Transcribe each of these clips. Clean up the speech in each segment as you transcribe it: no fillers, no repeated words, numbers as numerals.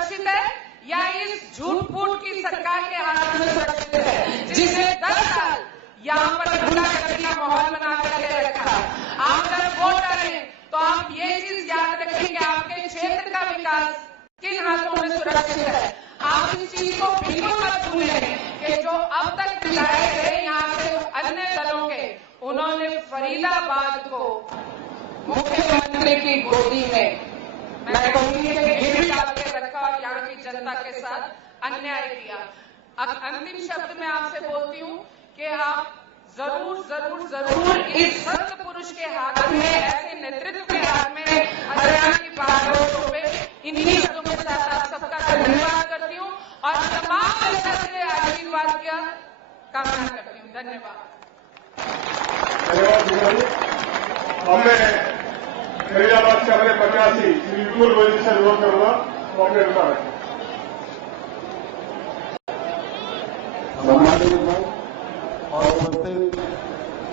सुरक्षित है या इस झूठ फूट की सरकार के हाथ में सुरक्षित है, जिसने 10 साल यहाँ पर गुंडागर्दी का माहौल बना करके रखा। आप जब वोट डालें तो आप ये चीज याद रखें कि आपके क्षेत्र का विकास किन हाथों में सुरक्षित है। आप इस चीज को बिल्कुल मत भूलें कि जो अब तक विधायक थे यहाँ से अन्य दलों के, उन्होंने फरीदाबाद को मुख्यमंत्री की गोदी में, मैं कहूंगी कि गिरवी डाल के रखा और यहाँ की जनता के साथ अन्याय किया। अब अंतिम शब्द में आपसे बोलती हूँ कि आप जरूर जरूर जरूर इस संत पुरुष के हाथ में, ऐसे नेतृत्व के हाथ में हरियाणा की बागडोर पे इन्हीं शब्दों के साथ आप सबका धन्यवाद करती हूँ और तमाम ऐसा से आशीर्वाद का कामना करती हूँ। धन्यवाद। फरीदाबाद से हमारे प्रत्याशी श्री विपुल गोयल से अनुरोध करूंगा वो अपने रुका रखें। और उपस्थित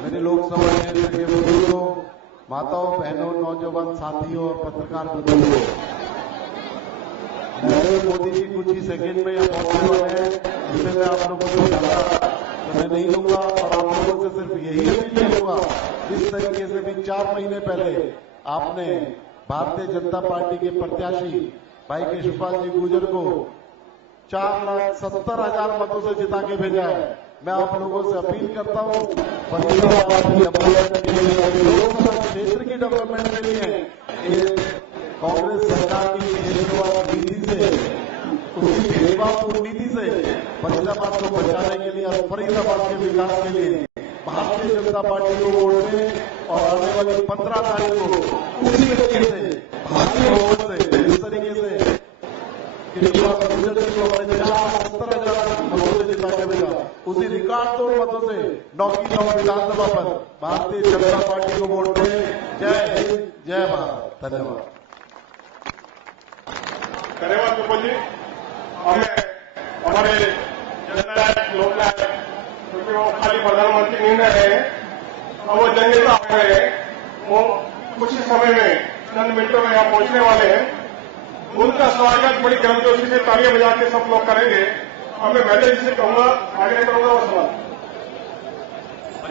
मेरे लोकसभा क्षेत्र के बुजुर्गों, माताओं, बहनों, नौजवान साथियों और पत्रकार बंधुओं, नरेंद्र मोदी जी कुछ ही सेकंड में यहाँ पहुंचने वाले हैं, जिसे मैं आप लोगों को बताता तो मैं नहीं लूंगा और आप लोगों से सिर्फ यही अपील करूंगा। इस तरीके से भी 4 महीने पहले आपने भारतीय जनता पार्टी के प्रत्याशी भाई केशवपाल जी गुर्जर को 4,70,000 मतों से जिता के भेजा है। मैं आप लोगों से अपील करता हूं, फरीदाबाद की लोकसभा क्षेत्र की डेवलपमेंट के लिए कांग्रेस सरकार की केजरीवाल नीति से, उसकी भेदभावपूर्ण नीति से फरीदाबाद को बचाने के लिए और फरीदाबाद के विकास के लिए भारतीय जनता पार्टी को वोट दें और आने वाली 15 तारीख को उसी तरीके से भारतीय वोट से, इस तरीके से उसी रिकॉर्ड तोड़ मतों से 9 की 9 विधानसभा पर भारतीय जनता पार्टी को वोट दें। जय हिंद, जय भारत। धन्यवाद। धन्यवाद विपुल जी। हमें हमारे जननायक लोकनायक, क्योंकि वो खाली प्रधानमंत्री नहीं रहे, अब वो जननेता हो गए हैं, वो कुछ ही समय में, चंद मिनटों में यहाँ पहुंचने वाले हैं। उनका स्वागत बड़ी गर्मजोशी से तालियां बजा के सब लोग करेंगे। अब मैं मैडम जी से कहूंगा, आगे करूंगा वो सवाल।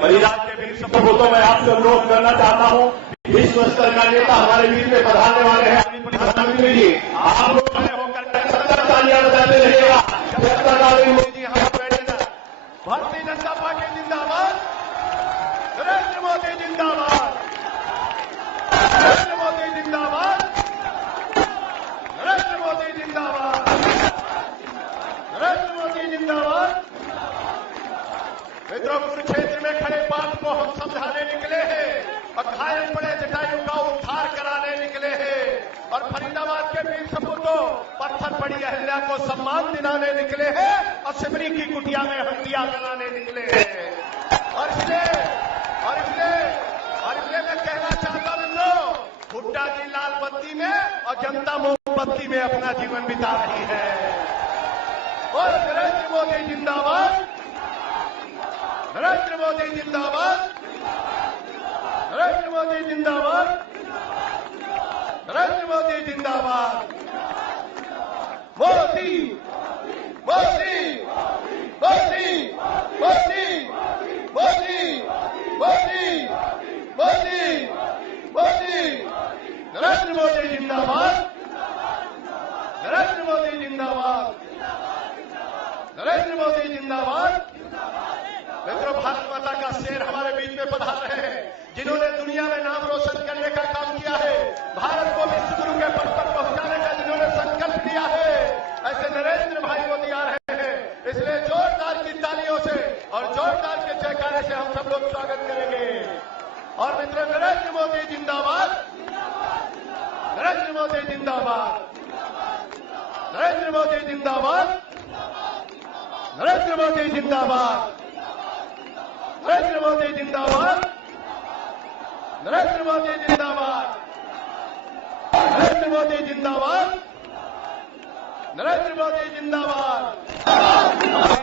बलिदान के वीर सपूतों में आपसे अनुरोध करना चाहता हूं, विश्व स्तर का नेता हमारे बीच में पधारने वाले हैं प्रधानमंत्री जी। आप लोग खड़े होकर 70 तालियां बजाते रहिएगा। 70 तालियां मोदी जी यहाँ बैठे ना। भारतीय जनता पार्टी जिंदाबाद, नरेंद्र मोदी जिंदाबाद, नरेंद्र मोदी जिंदाबाद, नरेंद्र मोदी जिंदाबाद, नरेंद्र मोदी जिंदाबाद। मित्रों, कुरुक्षेत्र में खड़े बात को हम समझाने निकले हैं और घायल पड़े जटायु का उद्धार कराने निकले हैं और फरीदाबाद के वीर सपूतों, पत्थर पड़ी अहिल्या को सम्मान दिलाने निकले हैं और सिमरी की कुटिया में हड्डियां लगाने निकले हैं। और इसलिए मैं कहना चाहता हूं, हुड्डा जी लाल बत्ती में और जनता मोमबत्ती में अपना जीवन बिता रही है। और नरेंद्र मोदी जिंदाबाद, नरेंद्र मोदी जिंदाबाद, नरेंद्र मोदी जिंदाबाद, नरेंद्र मोदी जिंदाबाद। मोदी मोदी मोदी मोदी मोदी मोदी मोदी मोदी, नरेंद्र मोदी जिंदाबाद, नरेंद्र मोदी जिंदाबाद, नरेंद्र मोदी जिंदाबाद। मित्रों, भारत माता का शेर हमारे बीच में पधार रहे हैं, जिन्होंने दुनिया में नाम रोशन करने का काम किया है, भारत को विश्व गुरु के पद पर पहुंचाने का जिन्होंने संकल्प लिया है, ऐसे नरेंद्र भाई मोदी आ रहे हैं। इसलिए जोरदार की तालियों से और जोरदार के जयकारे से हम सब लोग स्वागत करेंगे। और मित्रों, नरेंद्र मोदी जिंदाबाद, नरेंद्र मोदी जिंदाबाद, नरेंद्र मोदी जिंदाबाद, नरेंद्र मोदी जिंदाबाद, नरेंद्र मोदी जिंदाबाद, नरेंद्र मोदी जिंदाबाद, नरेंद्र मोदी जिंदाबाद, नरेंद्र मोदी जिंदाबाद।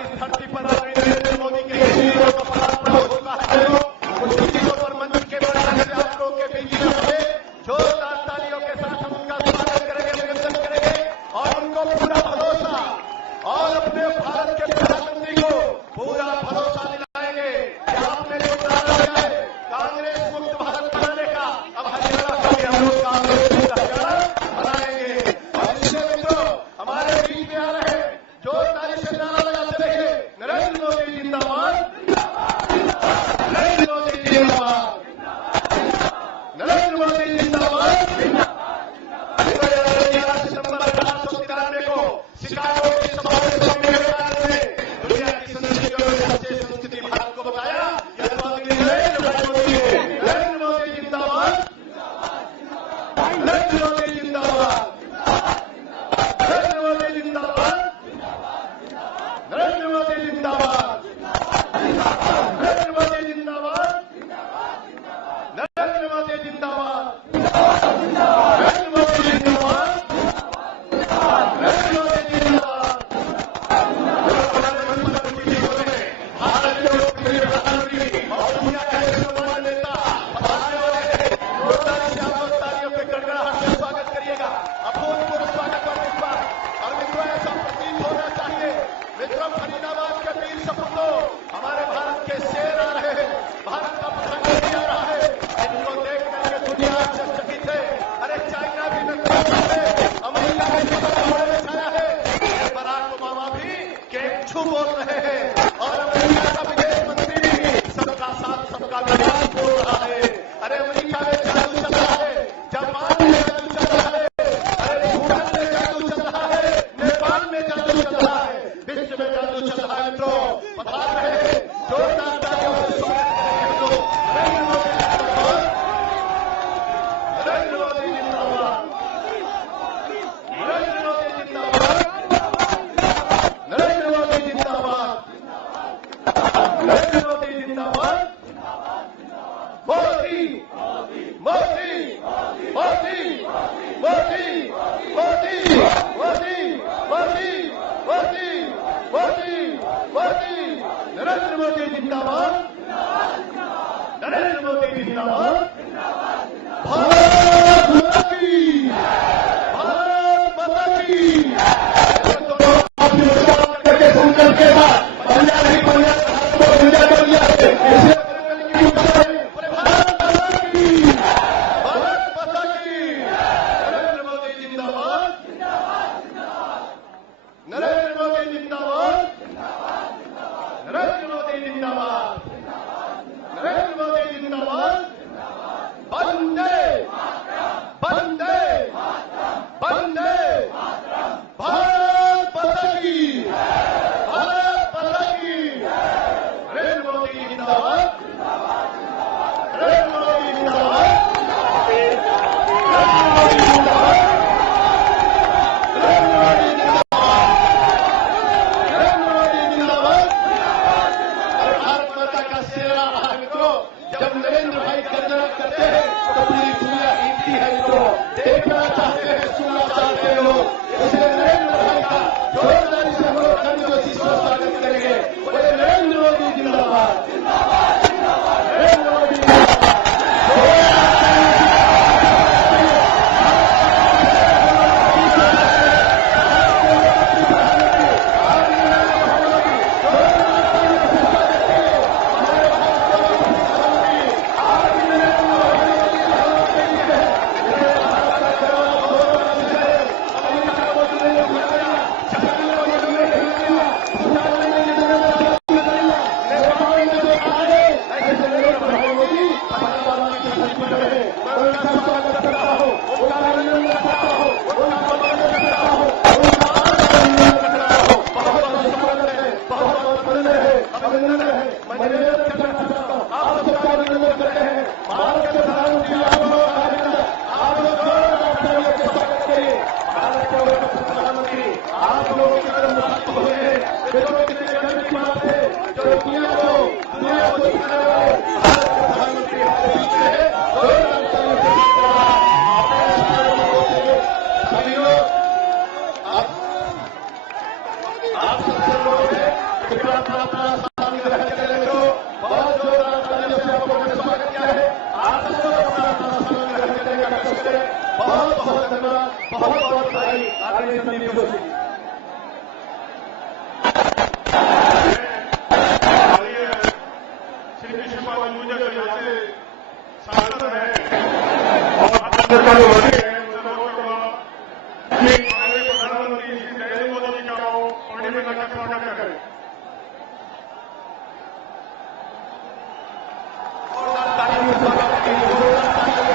इस धरती पर नरेंद्र मोदी के वीरों का पराक्रम होता है। कुछ चीजों पर मंच के माध्यम से आप लोगों के बीच में होंगे, जोरदार तालियों के साथ हम उनका स्वागत करेंगे, अभिनंदन करेंगे और उनको नरेंद्र मोदी जिंदाबाद। 11 सितंबर 1893 को शिकागो के समावेश सम्मेलन में दुनिया की संस्कृतियों में सबसे संस्कृति भारत को बताया। यह नरेंद्र मोदी है। नरेंद्र मोदी जिंदाबाद। नरेंद्र मोदी जिंदाबाद। नरेंद्र मोदी जिंदाबाद। नरेंद्र मोदी जिंदाबाद। नरेंद्र मोदी जिंदाबाद। नरेंद्र मोदी जिंदाबाद। नरेंद्र मोदी जिंदाबाद। नरेंद्र मोदी जिंदाबाद। भारत के लोकप्रिय प्रधानमंत्री और दुनिया के सम्मानित नेता आने वाले तालियों के गड़गड़ाहट से स्वागत करिएगा। अभूतपूर्व स्वागत का पुष्पा। और मित्रों, ऐसा प्रतीत होना चाहिए मित्रों, फरीदाबाद के वीर सपूतों, हमारे भारत के शेर आ रहे हैं। भारत का प्रधानमंत्री आ रहा है। इनको देख करके दुनिया आश्चर्यचकित है। अरे चाइना भी नकली है, अमेरिका में घोड़े में छाया है। बराक ओबामा भी केंचू बोल रहे हैं और अमेरिका का विदेश मंत्री भी सबका साथ सबका विकास बोल रहा है। अरे अमेरिका में जादू चल रहा है, जापान में जादू चल रहा है, अरे भूटान में जादू चल रहा है, नेपाल में जादू चल रहा है, विश्व में जादू चल रहा है। मित्रों, बता रहे हैं जोरदार तालियों से स्वागत करेंगे हम लोग। नरेंद्र मोदी जिंदाबाद। नरेंद्र मोदी जिंदाबाद। नरेंद्र मोदी जिंदाबाद। नरेंद्र मोदी जिंदाबाद। मोदी मोदी मोदी मोदी मोदी मोदी मोदी मोदी मोदी मोदी। नरेंद्र मोदी जिंदाबाद। नरेंद्र मोदी जिंदाबाद। भारत माता की। भारत माता की। करके संकल्प के बाद पंजा नहीं पंजा को पूजा कर लिया है। भारत माता की। भारत माता की। नरेंद्र मोदी जिंदाबाद। नरेंद्र मोदी जिंदाबाद। नरेंद्र मोदी जिंदाबाद। नरेंद्र मोदी जिंदाबाद। वंदे वंदे वंदे भारत माता की। भारत माता की। नरेंद्र मोदी जिंदाबाद। नरेंद्र मोदी जिंदाबाद। नरेंद्र मोदी जिंदाबाद। नरेंद्र मोदी जिंदाबाद। नरेंद्र मोदी जिंदाबाद। अरे भारत माता का शेर आ रहा है मित्रों। जब नरेंद्र भाई गर्जना करते हैं तो पूरी दुनिया हिलती है मित्रों। देखना चाहते हैं, सुनना चाहते हैं लोग। इसलिए नरेंद्र भाई का जोरदार से हम लोग गर्मजोशी से स्वागत करेंगे। बोले नरेंद्र मोदी जिंदाबाद। नरेंद्र मोदी जिंदाबाद।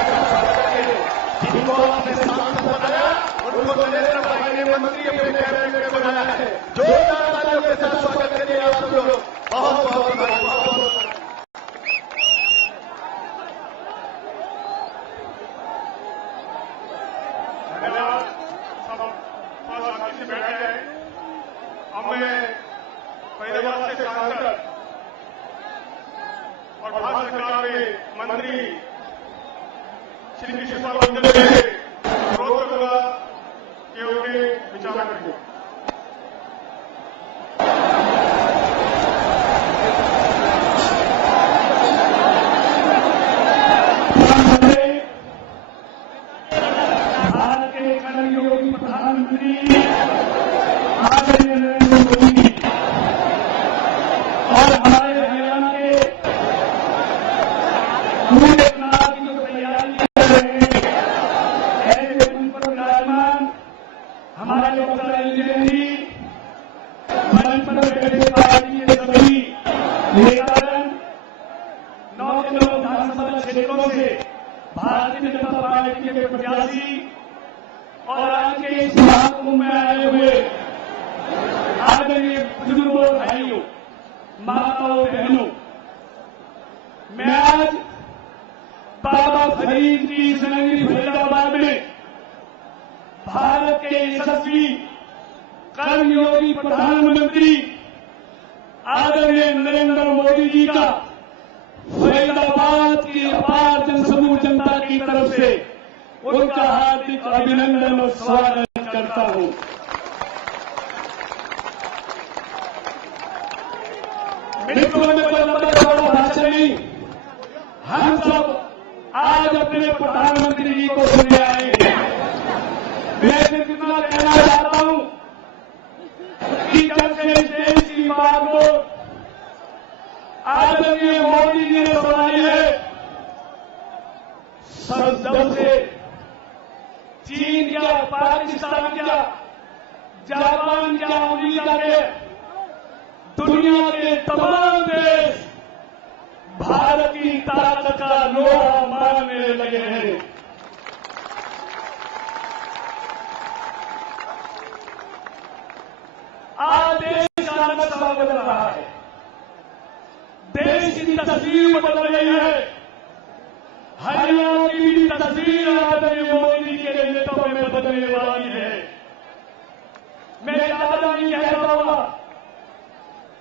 स्वागत अपने सांसद बनाया, उनको नरेंद्र भाई ने मंत्री अपने कैबिनेट में बनाया है। जोरदार तालियों के साथ स्वागत करिए आप लोग। बहुत बहुत धन्यवाद। धन्यवाद। सब शांति से बैठे हैं। अब मैं फरीदाबाद से सांसद और भारत सरकार में मंत्री श्री कृष्णपाल मंडल से अनुरोध करूंगा कि उनके विचार रखें। भारत के कर्मयोगी प्रधानमंत्री आदरणीय नरेंद्र मोदी जी और हमारे हरियाणा के पूरे चुनाव की जो तैयारी कर रहे हैं, ऐसे उन पर विराजमान हमारे डॉक्टर इंजीनियर जी, मंच पर बैठे पार्टी के सभी नेतागण, 9 के 9 विधानसभा क्षेत्रों से भारतीय जनता पार्टी के प्रत्याशी और आज के इस महाकुंभ में आए हुए आदरणीय बुजुर्गों, भाइयों, माताओं, बहनों, मैं आज बाबा फरीद की नगरी फरीदाबाद में भारत के यशस्वी कर्मयोगी प्रधानमंत्री आदरणीय नरेंद्र मोदी जी का फरीदाबाद की अपार जनसमूह जनता की तरफ से उनका हार्दिक अभिनंदन और स्वागत करता हूं। मित्रों में कोई लंबा चौड़ा भाषण नहीं, हम सब आज अपने प्रधानमंत्री जी को सुनने आए हैं। मैं सिर्फ इतना कहना चाहता हूं कि जब से इस देश की बात को आदरणीय मोदी जी ने संभाली है, जब से चीन क्या, पाकिस्तान क्या, जापान क्या, अमेरिका के, दुनिया के तमाम देश भारत की ताकत का लोहा मानने लगे हैं। आज देश का नक्शा बदल रहा है, देश की तस्वीर बदल रही है। हरियाणा की भी तस्वीर आदरणीय मोदी के नेतृत्व में बदलने वाली है। मैं ज्यादा नहीं कहता हुआ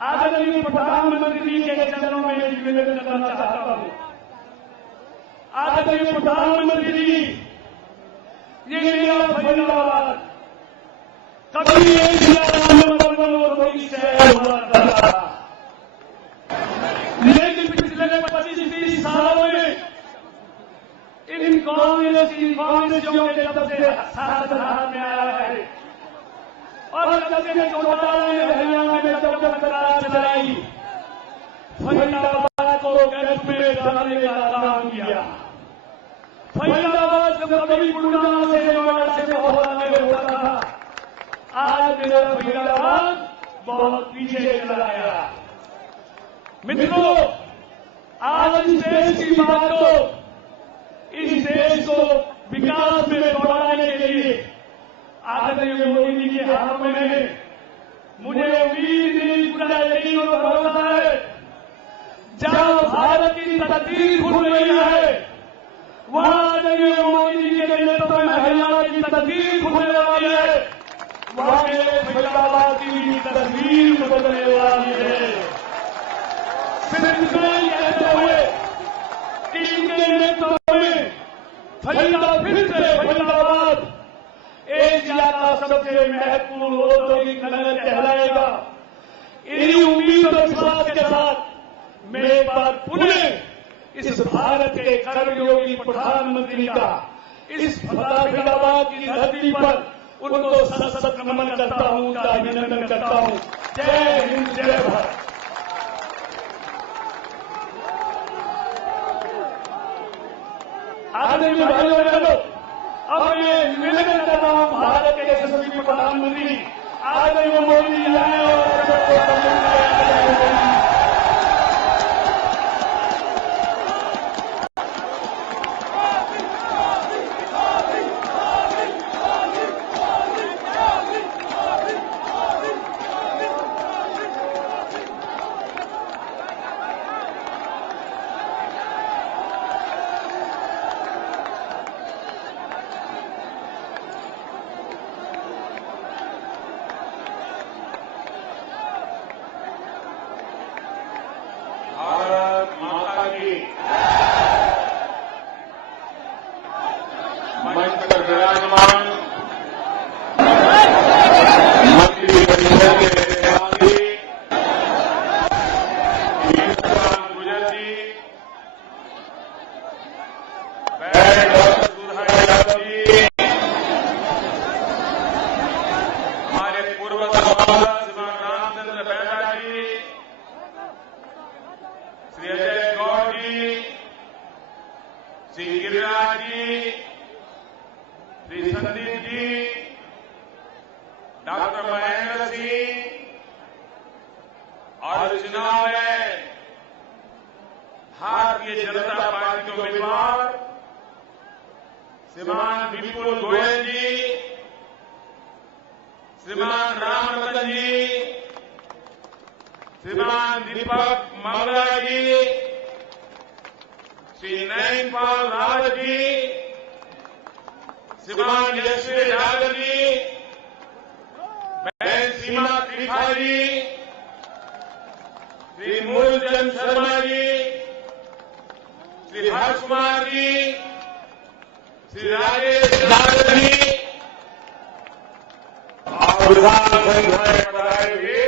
आदरणीय प्रधानमंत्री के चरणों में एक निवेदन करना चाहता हूं। आदरणीय प्रधानमंत्री जी, ये मेरा फरीदाबाद कभी एशिया नंबर 1 और कोई शहर हुआ करता था, लेकिन पिछले 25-30 सालों में इन कांग्रेसियों के जब से शासन में आया है और जब से चौटाला ने हरियाणा में जब सरकार चलाई, फरीदाबाद को गैप में डालने का काम किया। फरीदाबाद जब कभी बुलंदशहर से नोएडा से बहुत आगे होता था, आज मेरा फरीदाबाद बहुत पीछे चला गया। मित्रों, आज इस देश की बात को, इस देश को विकास में बढ़ाने के लिए आदरणीय मोदी जी के हाथ में है। मुझे उम्मीद नहीं, पूरा यकीन और भरोसा है, जहां भारत की तकदीर खुल रही है, वहां आदरणीय मोदी जी के नेतृत्व में हरियाणा की तकदीर खुलने वाली है, वहां मेरे फरीदाबाद की भी तस्वीर बदलने वाली है। सिर्फ इतना ही कहते हुए कि इनके नेतृत्व में फरीदाबाद एशिया का सबसे महत्वपूर्ण औद्योगिक नगर कहलाएगा। इन्हीं उम्मीद और विश्वास के साथ मैं एक बार पुनः इस भारत के कर्मयोगी प्रधानमंत्री का इस फरीदाबाद की धरती पर उनको सशक्त नमन करता हूं, उनका अभिनंदन करता हूं। जय हिंद, जय भारत। आदरणीय भाइयों बहनों, अब मैं निवेदन करता हूं भारत के यशस्वी प्रधानमंत्री आदरणीय मोदी जी आए और मंच पर विराजमान मंत्री परिषद के रहनेवासी गुजर जी, डॉक्टर सुधा यादव जी, हमारे पूर्व सांसद श्रीमान रामचंद्र बैरा जी, श्री अजय गौड़ जी, श्री गिरिराज जी, श्री संदीप जी, डॉक्टर महेंद्र सिंह और चुनाव में भारतीय जनता पार्टी के उम्मीदवार श्रीमान विपुल गोयल जी, श्रीमान रामरतन जी, श्रीमान दीपक मंगला जी, श्री नयनपाल राज जी, श्रीमान यशवी यादव जी, बहन सीमा त्रिपाठी, श्री मूलचंद शर्मा जी, श्री हर्ष कुमार जी, श्री राजेश यादव जी और विधान सभा में पधारे हुए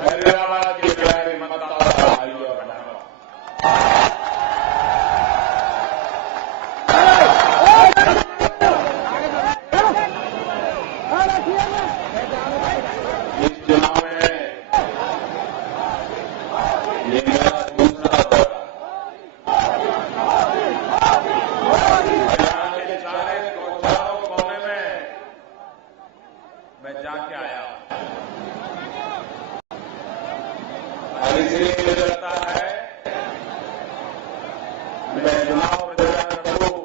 हैदराबाद के प्यारे मतदाता भाइयों और बहनों, इस चुनाव में ये मेरा दूसरा दौरा हरियाणा के चारों कोने में मैं जाके आया और इसलिए मुझे लगता है मैं चुनाव प्रचार करूं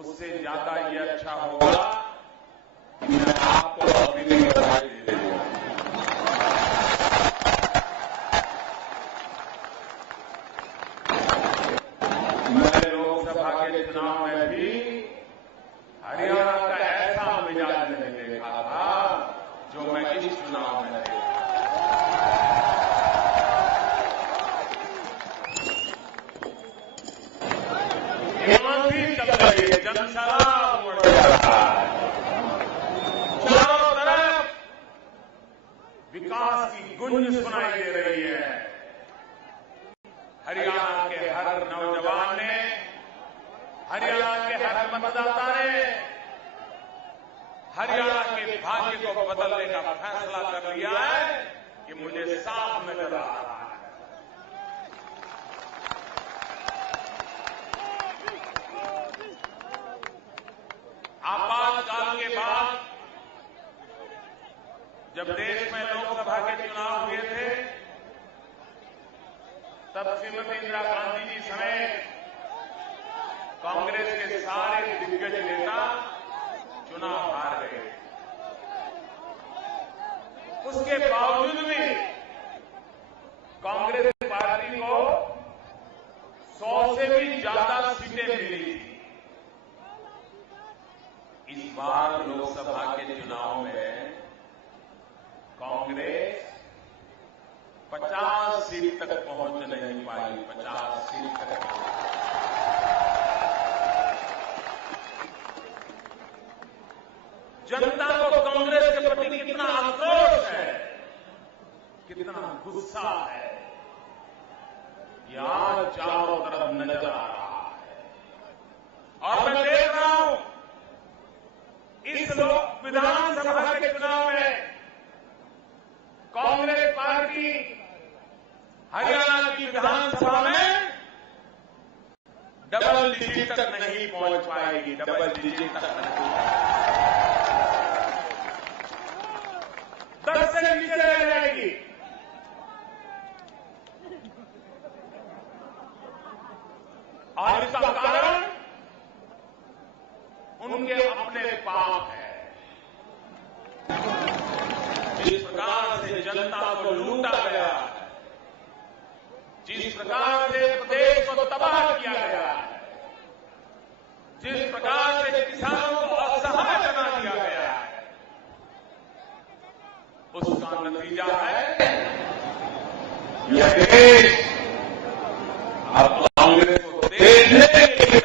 उससे ज्यादा ये अच्छा होगा कि मैं आपको अपनी बधाई दे दूं। मैंने लोकसभा के चुनाव में भी हरियाणा का ऐसा मिजाज नहीं देखा था जो मैं इस चुनाव में देखा। ईमानदारी चल रही है, जनसलाह उमड़ रहा है, चारों तरफ विकास की गूंज सुनाई दे रही है। हरियाणा के हर नौजवान ने, हरियाणा के हर मतदाता ने हरियाणा के भाग्य को बदलने का फैसला कर लिया है कि मुझे साफ नजर आ रहा है। आपातकाल के बाद जब देश में लोकसभा के चुनाव हुए थे तब श्रीमती इंदिरा गांधी जी समेत कांग्रेस के सारे दिग्गज नेता चुनाव हार गए। उसके बावजूद भी कांग्रेस पार्टी को 100 से भी ज्यादा सीटें मिली थी। इस बार लोकसभा के चुनाव में कांग्रेस 50 सीट तक पहुंच नहीं पाई। 50 सीट तक जनता को कांग्रेस के प्रति कितना आक्रोश है, कितना गुस्सा है, यहां चारों तरफ नजर आ रहा है। और मैं देख रहा हूं इस विधानसभा के चुनाव में कांग्रेस पार्टी हरियाणा की विधानसभा में डबल डिजिट तक नहीं पहुंच पाएगी। डबल डिजिट तक नहीं, 10 से नीचे रह जाएगी। और इसका कारण उनके अपने पाप है। जिस प्रकार से जनता को लूटा गया है, जिस प्रकार से प्रदेश को तबाह किया गया है, जिस प्रकार से किसानों को असहाय बना दिया गया है, उसका नतीजा है यह देश अब कांग्रेस को देखने के लिए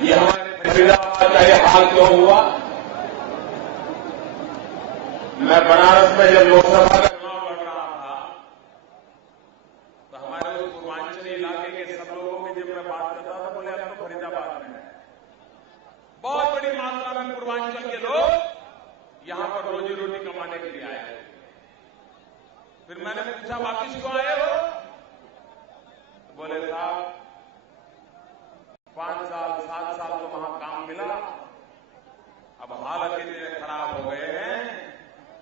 ये हमारे फरीदाबाद का ये हाल क्यों हुआ? मैं बनारस में जब लोकसभा का चुनाव लड़ रहा था तो हमारे उस पूर्वांचली इलाके के सब लोगों में जब मैं बात करता था बोले अब तो फरीदाबाद में है। बहुत बड़ी मात्रा में पूर्वांचल के लोग यहां पर रोजी रोटी कमाने के लिए आए। फिर मैंने पूछा वापिस क्यों आए हो? बोले साहब 5 साल 7 साल तो वहां काम मिला, अब हालत इतने खराब हो गए हैं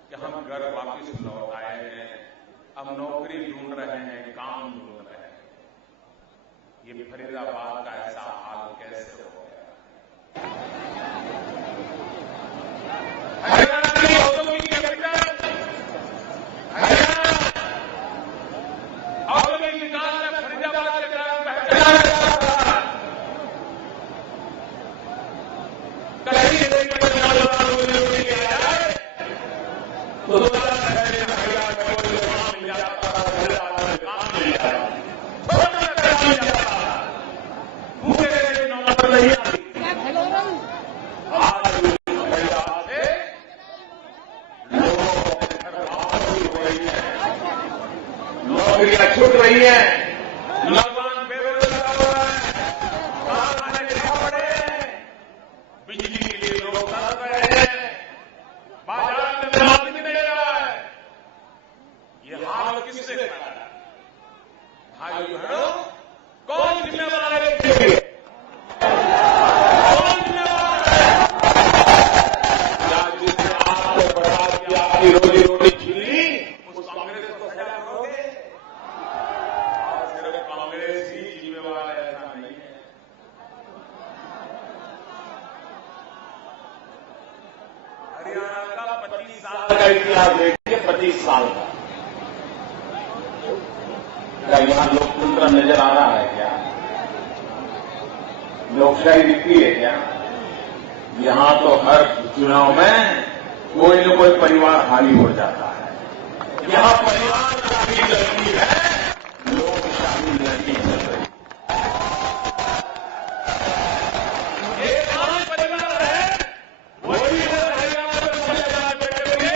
कि हम घर वापिस लौट आए हैं, अब नौकरी ढूंढ रहे हैं, काम ढूंढ रहे हैं। ये फरीदाबाद का ऐसा हाल कैसे हो गया? हरियाणा की औद्योगिक कैपिटल, हरियाणा औद्योगिक विकास में फरीदाबाद के कारण पहचाना जाता था। कहीं एक तो नौकरियां छूट रही है, नौजवान बेरोजगार हो रहा है, कारखाने लिखा पड़े हैं, बिजली के लिए लोग तरस रहे हैं, बाजार में माल नहीं रहा है। ये हाल किसने कराया? भाई बहनों, कौन जिम्मेवार है इसके लिए? कौन जिम्मेवार है? क्या जिसने आपको बर्बाद किया, आपकी रोजी रोटी छीन ली, उस कांग्रेस को सजा करोगे? और सिर्फ कांग्रेस ही जिम्मेवार है, ऐसा नहीं है। हरियाणा का 25 साल का इतिहास देखिए, 25 साल का। क्या यहां लोकतंत्र नजर आ रहा है? क्या लोकशाही दिखती है? क्या यहां तो हर चुनाव में कोई न कोई परिवार हावी हो जाता है। यहां परिवार शाही लड़की है, लोकशाही लड़की चल रही है। एक आम परिवार है, वही हरियाणा में चले बैठे हुए,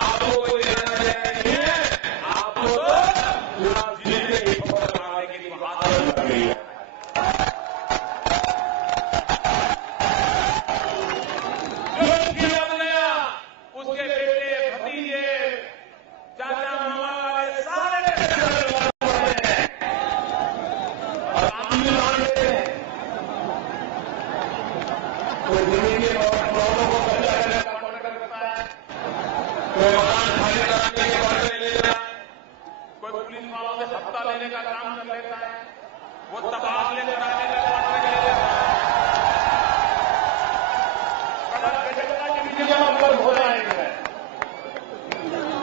आपको कोई लेना नहीं है, आपको तो चुनाव जीतने की खबर मारने की आदत लग गई है। जो किया गया उसके बेटे भतीजे चाचा मामा वाले सारे और आम मानते हैं। कोई जमीन के लोगों को कब्जा करने का ऑर्डर करता है, कोई मकान खाली कराने के ऑर्डर ले लेता है, कोई पुलिस वालों से हफ्ता लेने का काम कर लेता है, वो तबादले कराने का ऑर्डर ले लेता है। बड़ा गजब का मीडिया नंबर हो रहा है।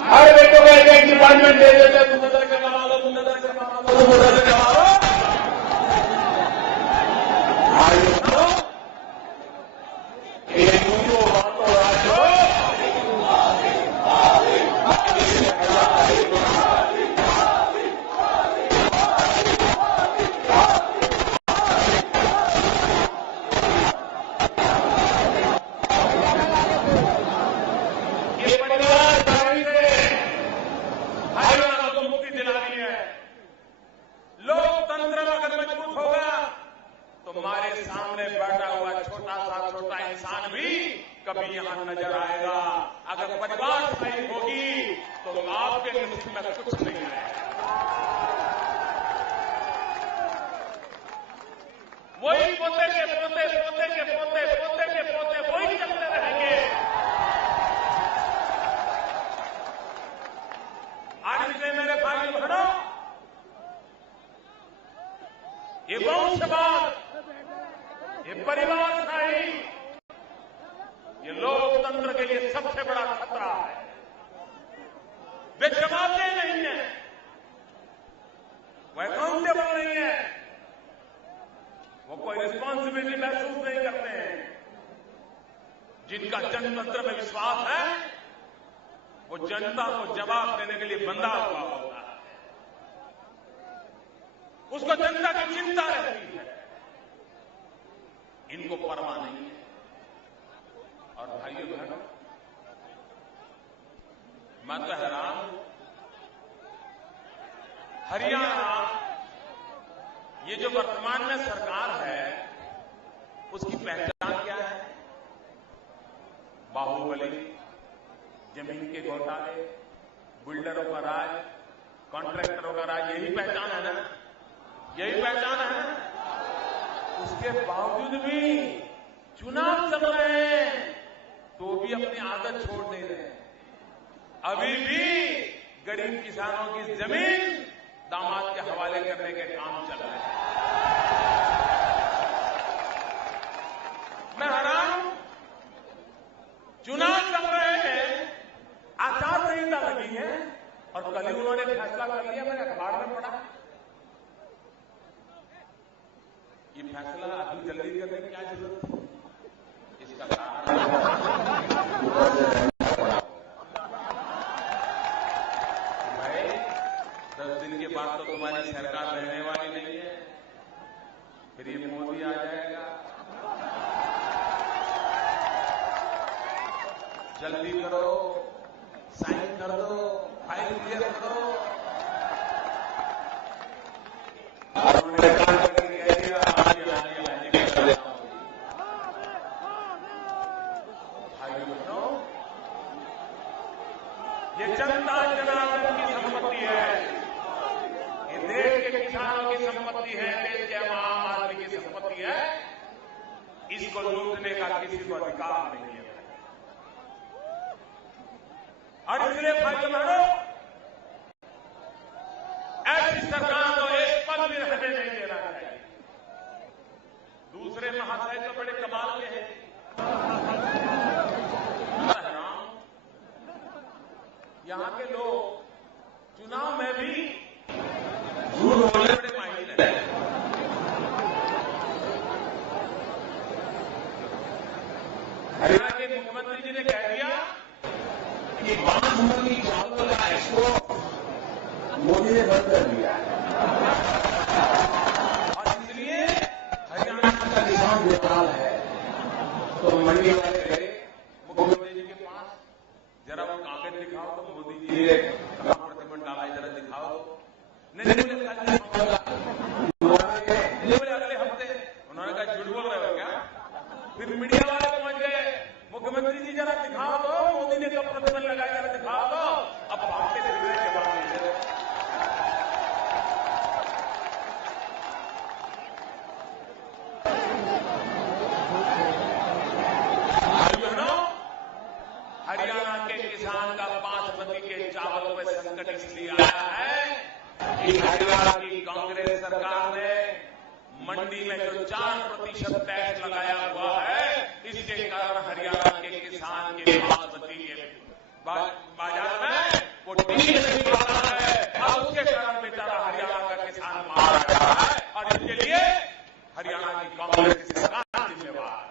हर बेटों को एक डिपार्टमेंट दे देते, तुम नजर के कमा लो, तुम नजर के कमा लो, तुम नजर के कमा लो। ये परिवार शाही से हरियाणा को मुक्ति दिलानी है। लोकतंत्र अगर मजबूत होगा तो हमारे सामने बैठा हुआ छोटा इंसान भी कभी यहां नजर आएगा। अगर परिवार शाही होगी तो आपके नसीब में कुछ नहीं आएगा। वही पोते के पोते पोते के पोते पोते के पोते वही चलते रहेंगे। आज से मेरे भाई बहनों, ये वंशवाद, ये परिवारशाही, ये लोकतंत्र के लिए सबसे बड़ा खतरा है। वे जवाबदेह नहीं है, वो अकाउंटेबल नहीं है, वो कोई रिस्पॉन्सिबिलिटी महसूस नहीं करते हैं। जिनका जनतंत्र में विश्वास है वो जनता को जवाब देने के लिए बंधा हुआ होता है, उसको जनता की चिंता रहती है। इनको परवाह नहीं है। और भाइयों बहनों, मैं तो हैरान हूं, हरियाणा ये जो वर्तमान में सरकार है उसकी पहचान क्या है? बाहुबली, जमीन के घोटाले, बिल्डरों का राज, कॉन्ट्रैक्टरों का राज, यही पहचान है ना? यही पहचान है ना? उसके बावजूद भी चुनाव चल रहे हैं तो भी अपनी आदत छोड़ नहीं रहे। अभी भी गरीब किसानों की जमीन दामाद के हवाले करने के काम चल रहे हैं। मैं हैरान हूं, चुनाव चल रहे हैं, आचार संहिता लगी है और कल ही उन्होंने फैसला कर लिया। मैंने अखबार में पढ़ा, ये फैसला अभी जल्दी करने की क्या जरूरत है? इसका भाई 10 दिन के बाद तो तुम्हारी सरकार रहने वाली नहीं है, फिर ये मोदी आ जाएगा। जल्दी करो, साइन कर दो, फाइल क्लियर करो। उन्होंने काम करके कह दिया भाइयों बहनों, ये जनता जनार्दन की संपत्ति है, ये देश के किसानों की संपत्ति है, देश के आम आदमी की संपत्ति है। इसको लूटने का किसी को अधिकार नहीं है। और इसलिए भाइयों बहनों, ऐसी सरकार को एक पल भी रहने नहीं देना चाहिए। दूसरे महाशय तो बड़े कमाल के हैं। यहां के लोग चुनाव में भी झूठ बोलने बड़े माहिर हैं। हरियाणा के मुख्यमंत्री जी ने कह दिया कि बासमती चावल का एक्सपोर्ट मोदी ने बंद कर दिया और इसलिए हरियाणा का किसान बेहाल है। तो मंडी वाले गए मुख्यमंत्री जी के पास, जरा वो कागज दिखाओ तो मोदी जी ने प्रतिबंध डाला, जरा दिखाओ। नहीं बोले अगले हफ्ते। उन्होंने कहा झूठ बोल रहे हो क्या? फिर मीडिया वाले पहुंच गए, मुख्यमंत्री जी जरा दिखाओ दो, मोदी ने कब प्रतिबंध लगाया, जरा दिखाओ दो। अब भागते फिरने के बाद हरियाणा के किसान का बासमती के चावल पर संकट इसलिए आया है कि हरियाणा की कांग्रेस सरकार ने मंडी में जो 4% टैक्स लगाया हुआ है, इसके कारण हरियाणा के किसान के बासमती के बाजार में वो टिक नहीं पा रहा है। और उसके कारण बेचारा हरियाणा का किसान मारा जा रहा है और इसके लिए हरियाणा की कांग्रेस की सरकार जिम्मेवार है।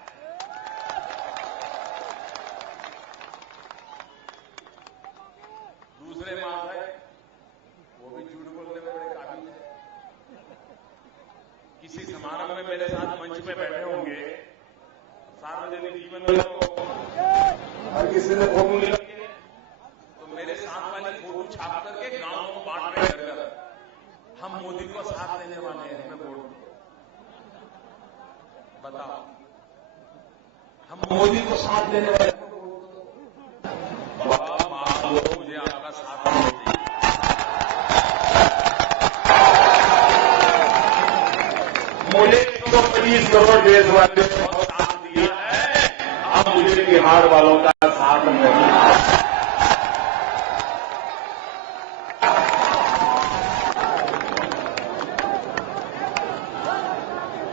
दूसरे महाशय वो भी झूठ बोलने में बड़े काबिल है। किसी समारोह में मेरे साथ मंच पे बैठे होंगे, सार्वजनिक जीवन में हर किसी ने फोटो ले रखी है, तो मेरे साथ वाली फोटो छाप करके गांव को बांट रहे कर हम मोदी को साथ देने वाले हैं, हमें वोट बताओ, हम मोदी को साथ देने वाले हैं। मुझे आपका साथ नहीं चाहिए। मुझे 125 करोड़ देशवासियों ने बहुत साथ दिया है, अब मुझे बिहार वालों का साथ नहीं।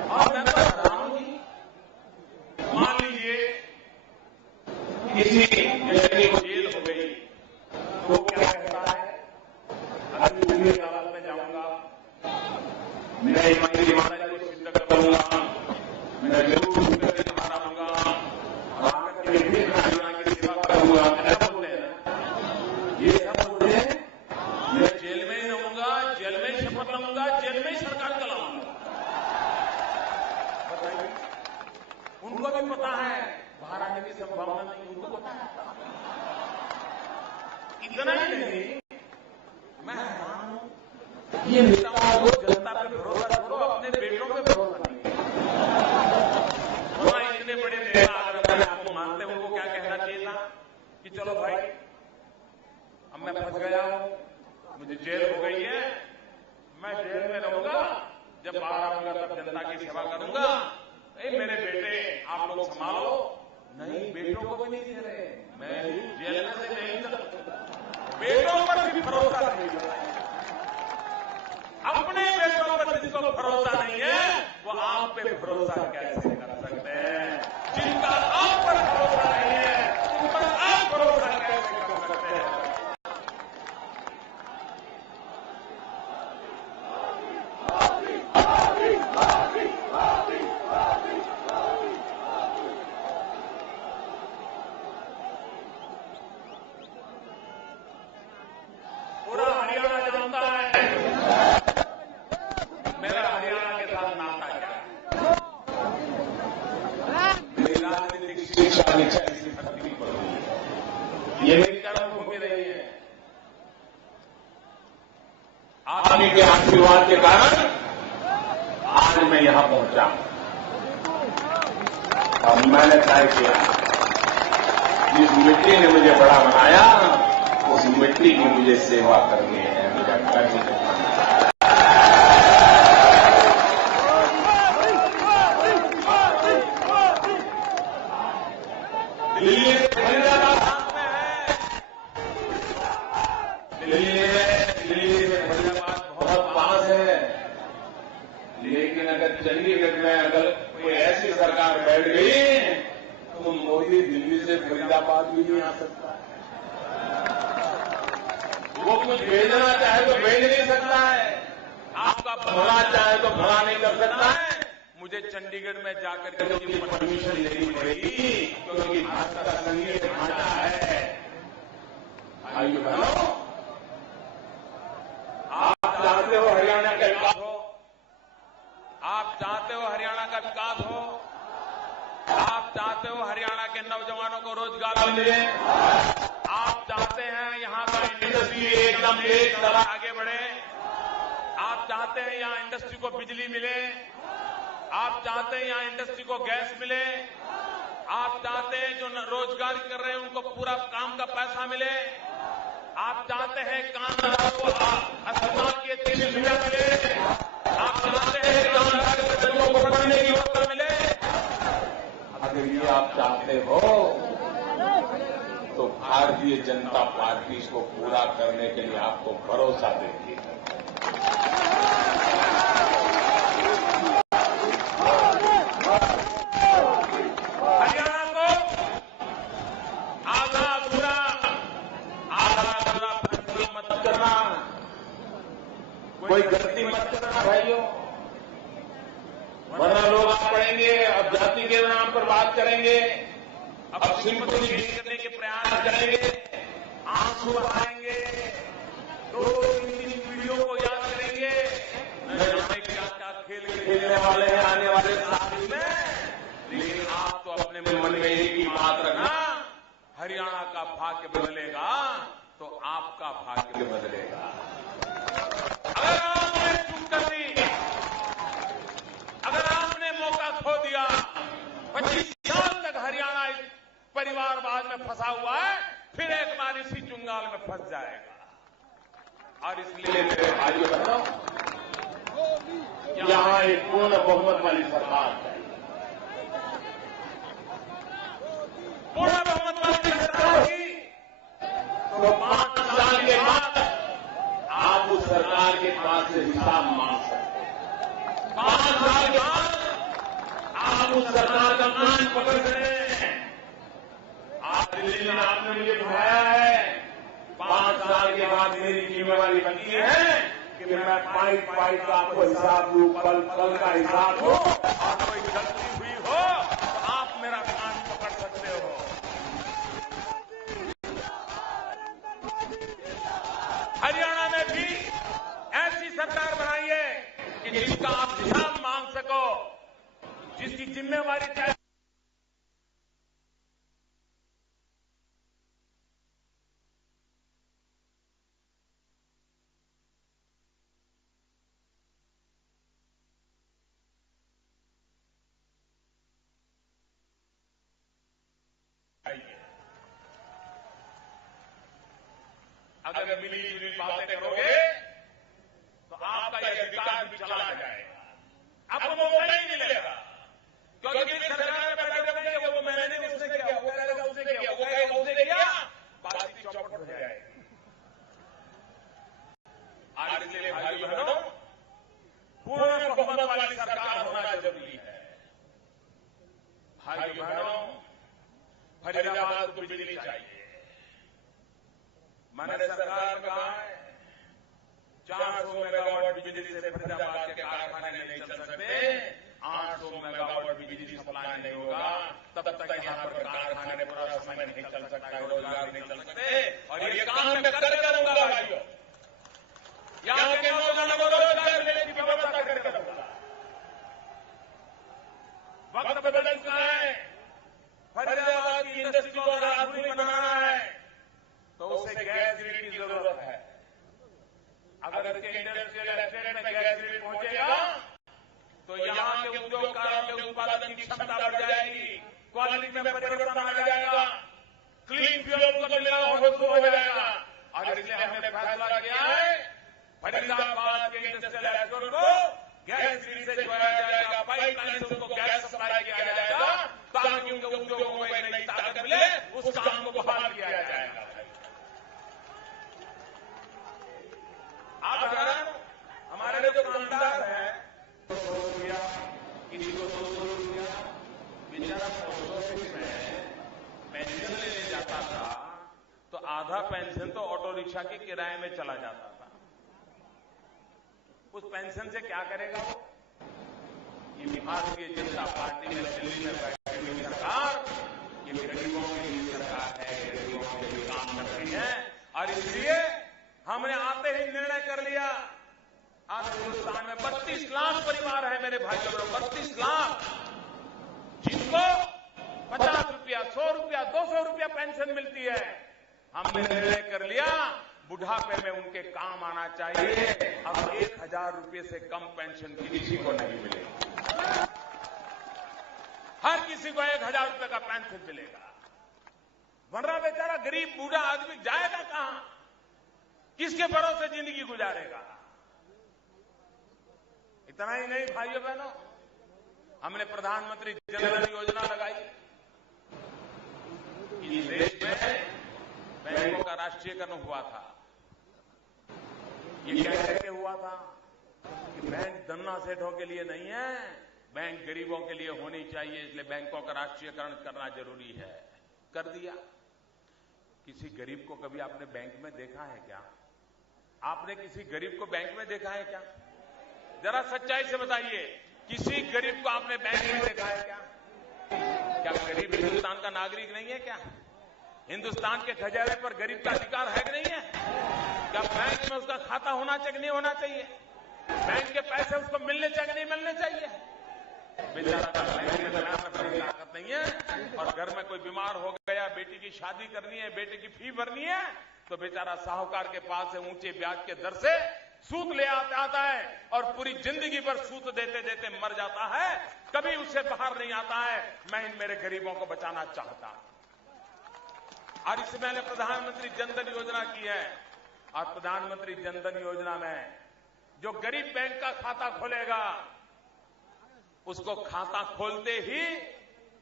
और मैं बता रहा हूं कि मान लीजिए किसी व्यक्ति को जेल हो गई तो वो क्या कहता है, अगर मैं अदालत में जाऊंगा, मैं ईमानदारी को सिद्ध करूंगा, मैं जरूर हराऊंगा, आकर के फिर हरियाणा की सेवा करूंगा। ऐसा बोलते हैं ना, ये सब बोलते हैं। मैं जेल में ही रहूंगा, जेल में ही शपथ लूंगा, जेल में ही सरकार चलाऊंगा। बताइए होता है, बाहर आने की संभावना नहीं होती। इतना ही नहीं, मैं हैरान हूं, ये नेताओं को जनता पे भरोसा करो, अपने बेटों पे भरोसा नहीं। वहां इतने बड़े नेता अगर मैंने आपको मानते हैं, उनको क्या कहना चाहिए था कि चलो भाई, अब मैं फंस गया हूं, मुझे जेल हो गई है, मैं जेल में रहूंगा, जब बाहर आऊंगा तब जनता की सेवा करूंगा, मेरे बेटे आप लोग संभालो। नहीं, बेटों को भी नहीं दे रहे, मैं जेल में से नहीं सकता, बेटों पर भी भरोसा नहीं है। अपने बेटों पर जिसको भरोसा नहीं है, वो आप पे भरोसा कैसे कर सकते हैं? जिनका आप पर भरोसा नहीं है, उन पर आप भरोसा कैसे कर सकते हैं? पूरा हरियाणा जानता है मेरा हरियाणा के साथ नाता क्या है। मेरी राजनीतिक शिक्षा ऐसी धरती पर हुई है, ये मेरी कर्मभूमि रही है। आप ही के आशीर्वाद के कारण आज मैं यहां पहुंचा, और मैंने तय किया, जिस मिट्टी ने मुझे बड़ा बनाया, उस मिट्टी की मुझे सेवा करनी है, मुझे कर्ज करना है। दिल्ली से फरीदाबाद साथ में है, दिल्ली से फरीदाबाद बहुत पास है, लेकिन अगर चंडीगढ़ में अगर कोई ऐसी सरकार बैठ गई तो मोदी दिल्ली से फरीदाबाद भी नहीं आ सकता है। वो कुछ भेजना चाहे तो भेज नहीं सकता है, आपका भला चाहे तो भला नहीं कर सकता है। मुझे चंडीगढ़ में जाकर के उसकी परमिशन लेनी पड़ेगी, क्योंकि भाजपा का संघीय ढांचा है। भाइयों बहनों, आप चाहते हो हरियाणा का विकास हो, आप चाहते हो हरियाणा का विकास हो, आप चाहते हो हरियाणा के नौजवानों को रोजगार मिले, आप चाहते हैं यहां का इंडस्ट्री एकदम एक तरह आगे बढ़े, आप चाहते हैं यहां इंडस्ट्री को बिजली मिले, आप चाहते हैं यहां इंडस्ट्री को गैस मिले, आप चाहते हैं जो रोजगार कर रहे हैं उनको पूरा काम का पैसा मिले, आप चाहते हैं कामगारों को अस्पताल की अच्छी सुविधा मिले, आप चाहते हैं कामगार के बच्चों को पढ़ने की व्यवस्था मिले। अगर ये आप चाहते हो तो भारतीय जनता पार्टी इसको पूरा करने के लिए आपको भरोसा देती है। हरियाणा को आधा अधूरा फैसला मत करना, कोई गलती मत करना भाइयों, वरना लोग आप पढ़ेंगे, अब जाति के नाम पर बात करेंगे, अब सिंपैथी गेन करने के प्रयास करेंगे, आंसू बहाएंगे, 2-3 वीडियो को याद करेंगे, न जाने क्या क्या खेल खेलने वाले हैं आने वाले साल में। लेकिन आप तो अपने मन में एक ही बात रखना, हरियाणा का भाग्य बदलेगा तो आपका भाग्य बदलेगा। अगर आपने चूक कर दी, अगर आपने मौका खो दिया, 25 साल तक हरियाणा इस परिवारवाद में फंसा हुआ है, फिर एक बार इसी चुंगाल में फंस जाएगा। और इसलिए मेरे भाइयों बहनों, यहां एक पूर्ण बहुमत वाली सरकार है, पूर्ण बहुमत वाली सरकार की, तो 5 साल के बाद आप उस सरकार के पास से हिसाब मांग सकते हैं। 5 साल के बाद आप उस सरकार का कान पकड़ सकते हैं। आज दिल्ली में आपने मुझे बुलाया है, 5 साल के बाद मेरी जिम्मेवारी बनती है कि मैं पाइप का आपको हिसाब दूं, पल का हिसाब हो, और कोई गलती हुई हो तो आप मेरा कान पकड़ सकते हो। हरियाणा में भी ऐसी सरकार बनाइए कि जिसका आप हिसाब मांग सको, जिसकी जिम्मेवारी तय चाहिए। अगर मिली जुली बातें करोगे तो आपका यह अधिकार भी चला जाएगा, आपको मौका ही नहीं मिलेगा। क्योंकि सरकार में बैठे होंगे वो मैंने उसने किया, वो करेगा उसने किया, वो करेगा उसने किया, बात चौपट हो जाएगी। आज इसलिए भाई बहनों, पूर्ण बहुमत वाली सरकार होना जरूरी है। भाई बहनों, फरीदाबाद को बिजली चाहिए। मैंने सरकार में कहा है 400 मेगावाट बिजली से फरीदाबाद के कारखाने नहीं चल सकते, 800 मेगावाट बिजली सप्लाई नहीं होगा तब तक यहां पर कारखाने पूरा समय नहीं चल सकता, रोजगार नहीं चल सकते। और ये काम मैं कर करूंगा भाइयों, यहां के नौजवानों को रोजगार मिलने की व्यवस्था करके रहूंगा। वक्त बदल चुका है, फरीदाबाद की इंडस्ट्री को अगर आधुनिक बनाना है तो उसे गैस ग्रिड की जरूरत है। अगर इसके इंडस्ट्रियल एस्टेट में गैस ग्रिड पहुंचेगा तो यहां के उद्योगकारों के उत्पादन की क्षमता बढ़ जाएगी, क्वालिटी में परिवर्तन आ जाएगा, क्लीन फ्यूल को मिलना शुरू हो जाएगा। और इसलिए हमने फैसला किया है फरीदाबाद के इंडस्ट्रियल एस्टेट को गैस ग्रिड से जोड़ा जाएगा, पाइपलाइन से उनको गैस सप्लाई किया जाएगा ताकि उनके उद्योगों को एक नई ताकत मिले, उस काम को बहाल किया जाएगा। आप अगर हमारे जो दुकानदार है 100 रुपया, किसी को 200 रुपया, बेचारा पोस्ट ऑफिस में पेंशन लेने जाता था तो आधा पेंशन तो ऑटो रिक्शा के किराए में चला जाता था। उस पेंशन से क्या करेगा वो? ये भारतीय जनता पार्टी में दिल्ली में बैठी हुई सरकार ये गरीबों के लिए सरकार है, गरीबों के लिए काम कर रही है। और इसलिए हमने आते ही निर्णय कर लिया, आज हिंदुस्तान में 32 लाख परिवार है मेरे भाइयों, 32 लाख जिनको 50 रुपया, 100 रुपया, 200 रुपया पेंशन मिलती है। हमने निर्णय कर लिया बुढ़ापे में उनके काम आना चाहिए। अब 1000 रुपये से कम पेंशन किसी को नहीं मिलेगी, हर किसी को 1000 रुपये का पेंशन मिलेगा। वरना बेचारा गरीब बूढ़ा आदमी जाएगा कहां, किसके भरोसे जिंदगी गुजारेगा? इतना ही नहीं भाइयों बहनों, हमने प्रधानमंत्री जन धन योजना लगाई। इस देश में बैंकों का राष्ट्रीयकरण हुआ था। ये कैसे हुआ था कि बैंक धन्ना सेठों के लिए नहीं है, बैंक गरीबों के लिए होनी चाहिए, इसलिए बैंकों का राष्ट्रीयकरण करना जरूरी है। कर दिया। किसी गरीब को कभी आपने बैंक में देखा है क्या? आपने किसी गरीब को बैंक में देखा है क्या? जरा सच्चाई से बताइए, किसी गरीब को आपने बैंक में देखा है क्या? क्या गरीब हिंदुस्तान का नागरिक नहीं है क्या? हिंदुस्तान के खजाने पर गरीब का अधिकार है कि नहीं है? क्या बैंक में उसका खाता होना चाहिए कि नहीं होना चाहिए? बैंक के पैसे उसको मिलने चाहिए कि नहीं मिलने चाहिए? बेचारा बैंक में ताकत नहीं है और घर में कोई बीमार हो गया, बेटी की शादी करनी है, बेटे की फी भरनी है, तो बेचारा साहूकार के पास से ऊंचे ब्याज के दर से सूद ले आता है और पूरी जिंदगी भर सूद देते देते मर जाता है, कभी उससे बाहर नहीं आता है। मैं इन मेरे गरीबों को बचाना चाहता हूं और इससे मैंने प्रधानमंत्री जनधन योजना की है। और प्रधानमंत्री जनधन योजना में जो गरीब बैंक का खाता खोलेगा उसको खाता खोलते ही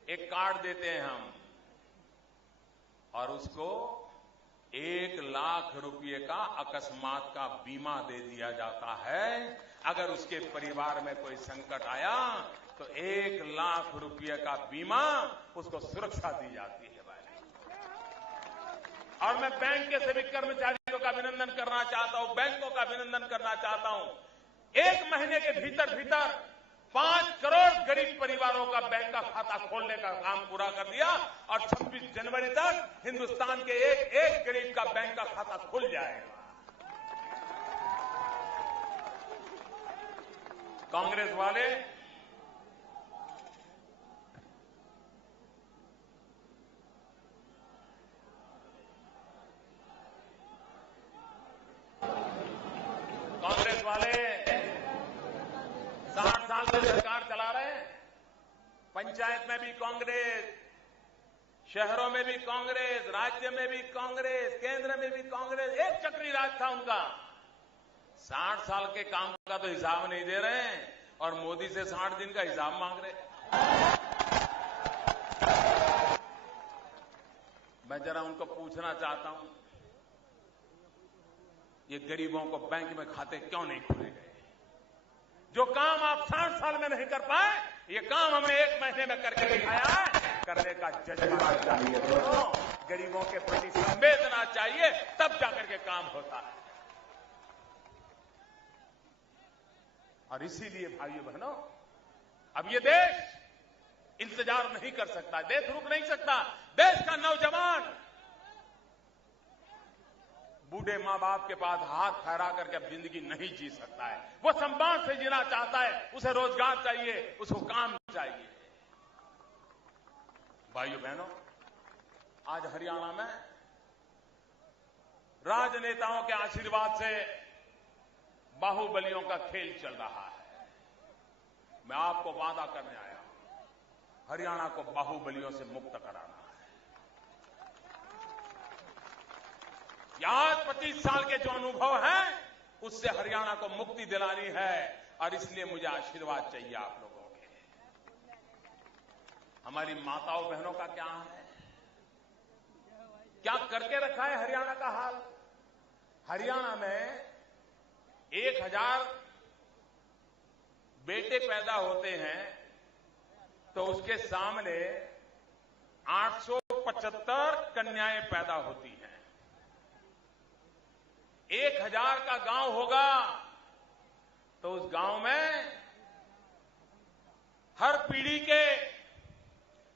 एक कार्ड देते हैं हम और उसको 1 लाख रुपए का अकस्मात का बीमा दे दिया जाता है। अगर उसके परिवार में कोई संकट आया तो 1 लाख रुपए का बीमा उसको सुरक्षा दी जाती है। और मैं बैंक के सभी कर्मचारियों का अभिनंदन करना चाहता हूं, बैंकों का अभिनंदन करना चाहता हूं। 1 महीने के भीतर भीतर 5 करोड़ गरीब परिवारों का बैंक का खाता खोलने का काम पूरा कर दिया और 26 जनवरी तक हिंदुस्तान के एक गरीब का बैंक का खाता खुल जाएगा। कांग्रेस वाले कांग्रेस वाले 60 साल से सरकार चला रहे हैं। पंचायत में भी कांग्रेस, शहरों में भी कांग्रेस, राज्य में भी कांग्रेस, केंद्र में भी कांग्रेस, एक चक्री राज था उनका। 60 साल के काम का तो हिसाब नहीं दे रहे हैं और मोदी से 60 दिन का हिसाब मांग रहे। मैं जरा उनको पूछना चाहता हूं, ये गरीबों को बैंक में खाते क्यों नहीं खोले गए? जो काम आप 60 साल में नहीं कर पाए, ये काम हमने 1 महीने में करके दिखाया है। करने का जज्बा चाहिए, गरीबों के प्रति संवेदना चाहिए, तब जाकर के काम होता है। और इसीलिए भाइयों बहनों, अब ये देश इंतजार नहीं कर सकता, देश रुक नहीं सकता। देश का नौजवान बूढ़े मां बाप के पास हाथ फहरा करके अब जिंदगी नहीं जी सकता है। वो सम्मान से जीना चाहता है, उसे रोजगार चाहिए, उसको काम चाहिए। भाइयों बहनों, आज हरियाणा में राजनेताओं के आशीर्वाद से बाहुबलियों का खेल चल रहा है। मैं आपको वादा करने आया हूं, हरियाणा को बाहुबलियों से मुक्त कराना है। आज 25 साल के जो अनुभव हैं, उससे हरियाणा को मुक्ति दिलानी है और इसलिए मुझे आशीर्वाद चाहिए आप लोगों के। हमारी माताओं बहनों का क्या है, क्या करके रखा है हरियाणा का हाल? हरियाणा में 1000 बेटे पैदा होते हैं तो उसके सामने 875 कन्याएं पैदा होती हैं। 1000 का गांव होगा तो उस गांव में हर पीढ़ी के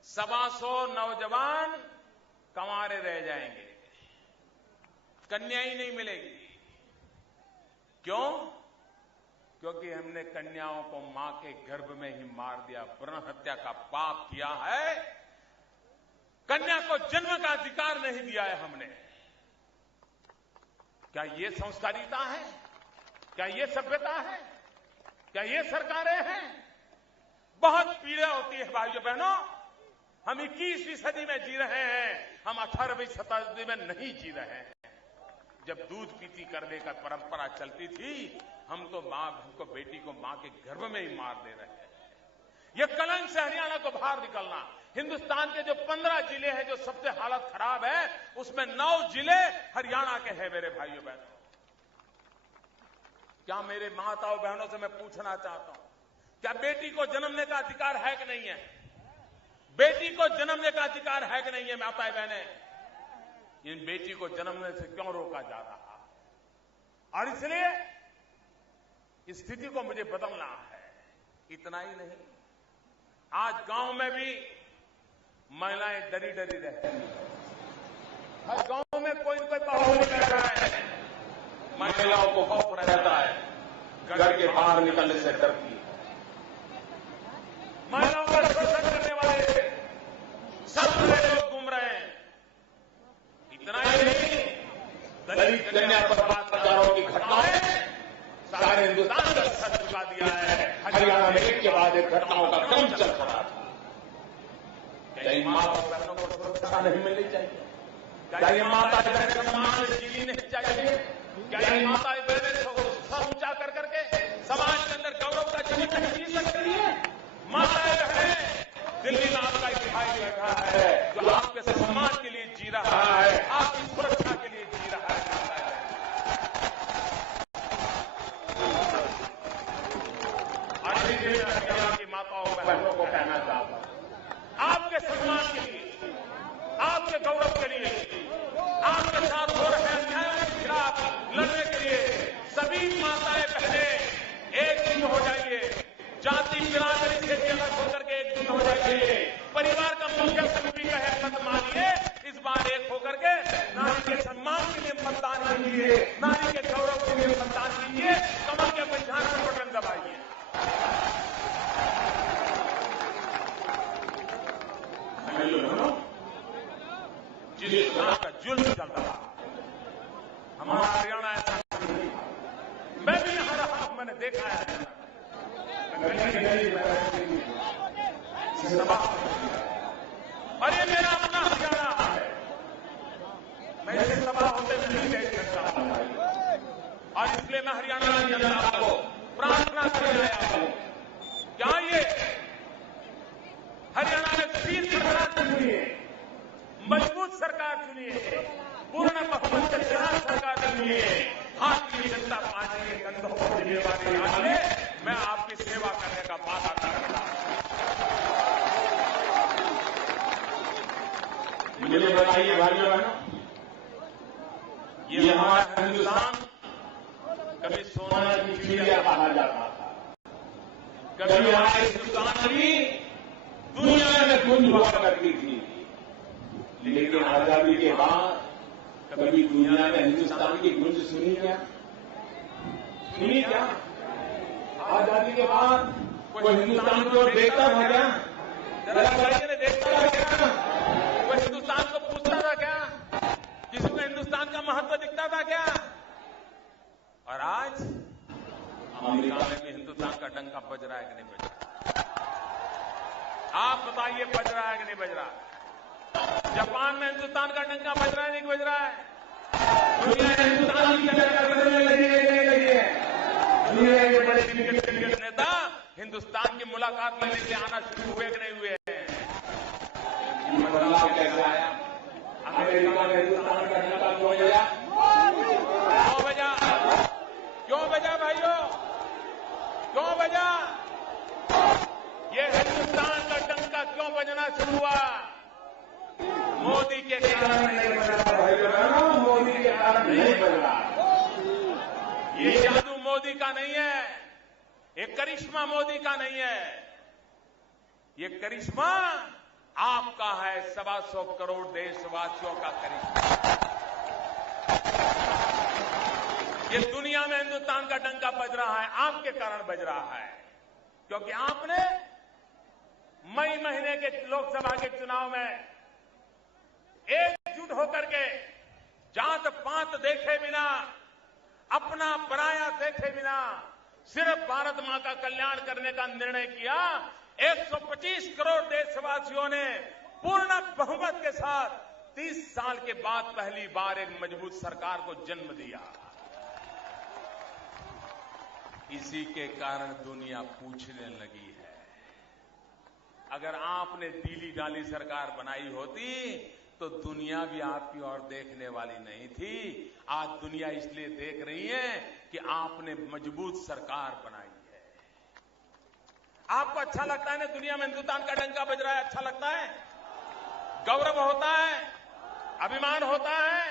125 नौजवान कंवारे रह जाएंगे, कन्या ही नहीं मिलेगी। क्यों? क्योंकि हमने कन्याओं को मां के गर्भ में ही मार दिया, भ्रूण हत्या का पाप किया है। कन्या को जन्म का अधिकार नहीं दिया है हमने। क्या ये संस्कारिता है? क्या ये सभ्यता है? क्या ये सरकारें हैं? बहुत पीड़ा होती है भाइयों बहनों। हम 21वीं सदी में जी रहे हैं, हम 18वीं शताब्दी में नहीं जी रहे हैं। जब दूध पीती करने का परंपरा चलती थी, हम तो हमको बेटी को मां के गर्भ में ही मार दे रहे हैं। ये कलंक से हरियाणा को बाहर निकलना। हिंदुस्तान के जो 15 जिले हैं जो सबसे हालत खराब है, उसमें 9 जिले हरियाणा के हैं मेरे भाइयों बहनों। क्या मेरे माताओं बहनों से मैं पूछना चाहता हूं, क्या बेटी को जन्मने का अधिकार है कि नहीं है? बेटी को जन्मने का अधिकार है कि नहीं है माताएं बहनें? इन बेटी को जन्मने से क्यों रोका जा रहा? और इसलिए इस स्थिति को मुझे बदलना है। इतना ही नहीं, आज गांव में भी महिलाएं डरी डरी रहती हैं। हर गांव में कोई न कोई बाहुबली रह रहा है। महिलाओं को खौफ रहता है, घर के बाहर निकलने से डरती है। महिलाओं का शोषण करने वाले सब लोग घूम रहे हैं। इतना ही नहीं, दलित कन्या पर अत्याचारों की घटनाएं सारे हिंदुस्तान का सर झुका दिया है। हरियाणा में एक के बाद एक घटनाओं का क्रम चल रहा था। क्या इन माता बहनों को सुरक्षा नहीं मिलनी चाहिए? क्या ये माता बहन का सम्मान जीनी नहीं चाहिए? क्या ये माता बहनें सर ऊंचा कर करके समाज के अंदर गौरव का जीवन नहीं जी सकती है? माताएं बहनें, दिल्ली में आपका एक भाई बैठा है जो आपके सम्मान के लिए जी रहा है, आपकी सुरक्षा के लिए जी रहा है। हरियाणा की माताओं बहनों को कहना चाहता हूं, आपके सम्मान के लिए, आपके गौरव के लिए, आपके साथ हो रहे अन्याय के खिलाफ लड़ने के लिए सभी माताएं बहनें एकजुट हो जाइए। जाति बिरादरी से अलग होकर के एकजुट हो जाइए। परिवार का मुखिया समिति का है मत मानिए, इस बार एक होकर के नारी के सम्मान के लिए मतदान कीजिए, नारी के गौरव के लिए मतदान कीजिए, कमल के पंचान पर बटन दबाइए। जिस तरह का जुल्म चल रहा हमारा हरियाणा ऐसा नहीं। मैं भी यहां रहा, मैंने देखा है। और ये मेरा अपना हरियाणा मैं इसे सभा होते नहीं देख सकता। और इसलिए मैं हरियाणा की जनता को प्रार्थना करने आया हूं, क्या ये हरियाणा में स्थिर सरकार चुनिए, मजबूत सरकार चुनिए, पूर्ण बहुमत के साथ सरकार चुनिए। भारतीय जनता पार्टी के कंधों पर जिम्मेवारी डालिए, मैं आपकी सेवा करने का वादा करता हूं। मुझे बताइए भाइयों बहनों, ये हमारा हिंदुस्तान कभी सोना की चिड़िया कहा जाता था, कभी हमारे हिंदुस्तान की दुनिया में गूंज हुआ करती थी, लेकिन आजादी के बाद कभी दुनिया में हिंदुस्तान की गूंज सुनी क्या? सुनी क्या? आजादी के बाद कोई हिंदुस्तान को देखता था क्या? जरा बताइए, देखता था क्या? कोई हिंदुस्तान को पूछता था क्या? किसी को हिंदुस्तान का महत्व दिखता था क्या? और आज अमेरिका में भी हिंदुस्तान का डंका बज रहा है कि नहीं बज रहा? आप बताइए, बज रहा है कि नहीं बज रहा? जापान में हिंदुस्तान का डंका बज रहा है नहीं बज रहा है? दुनिया हिंदुस्तान की चर्चा करने लगी है। दुनिया के बड़े क्रिकेट नेता हिंदुस्तान की मुलाकात लेने के लिए आना शुरू हुए कि नहीं हुए हैं? बदलाव कैसे आया? अमेरिका में हिंदुस्तान का डंका क्यों बजा? क्यों बजा? क्यों बजा भाइयों? क्यों बजा? ये हिंदुस्तान का डंका क्यों बजना शुरू हुआ? मोदी के कारण नहीं बजा भाइयों, मोदी के कारण नहीं बजा। ये जादू मोदी का नहीं है, ये करिश्मा मोदी का नहीं है, ये करिश्मा आपका है, 125 करोड़ देशवासियों का करिश्मा। ये दुनिया में हिंदुस्तान का डंका बज रहा है, आपके कारण बज रहा है, क्योंकि आपने मई महीने के लोकसभा के चुनाव में एकजुट होकर के जात पात देखे बिना, अपना पराया देखे बिना सिर्फ भारत मां का कल्याण करने का निर्णय किया। 125 करोड़ देशवासियों ने पूर्ण बहुमत के साथ 30 साल के बाद पहली बार एक मजबूत सरकार को जन्म दिया। इसी के कारण दुनिया पूछने लगी है, अगर आपने डीली डाली सरकार बनाई होती तो दुनिया भी आपकी ओर देखने वाली नहीं थी। आज दुनिया इसलिए देख रही है कि आपने मजबूत सरकार बनाई है। आपको अच्छा लगता है ना दुनिया में हिंदुस्तान का डंका बज रहा है? अच्छा लगता है, गौरव होता है, अभिमान होता है,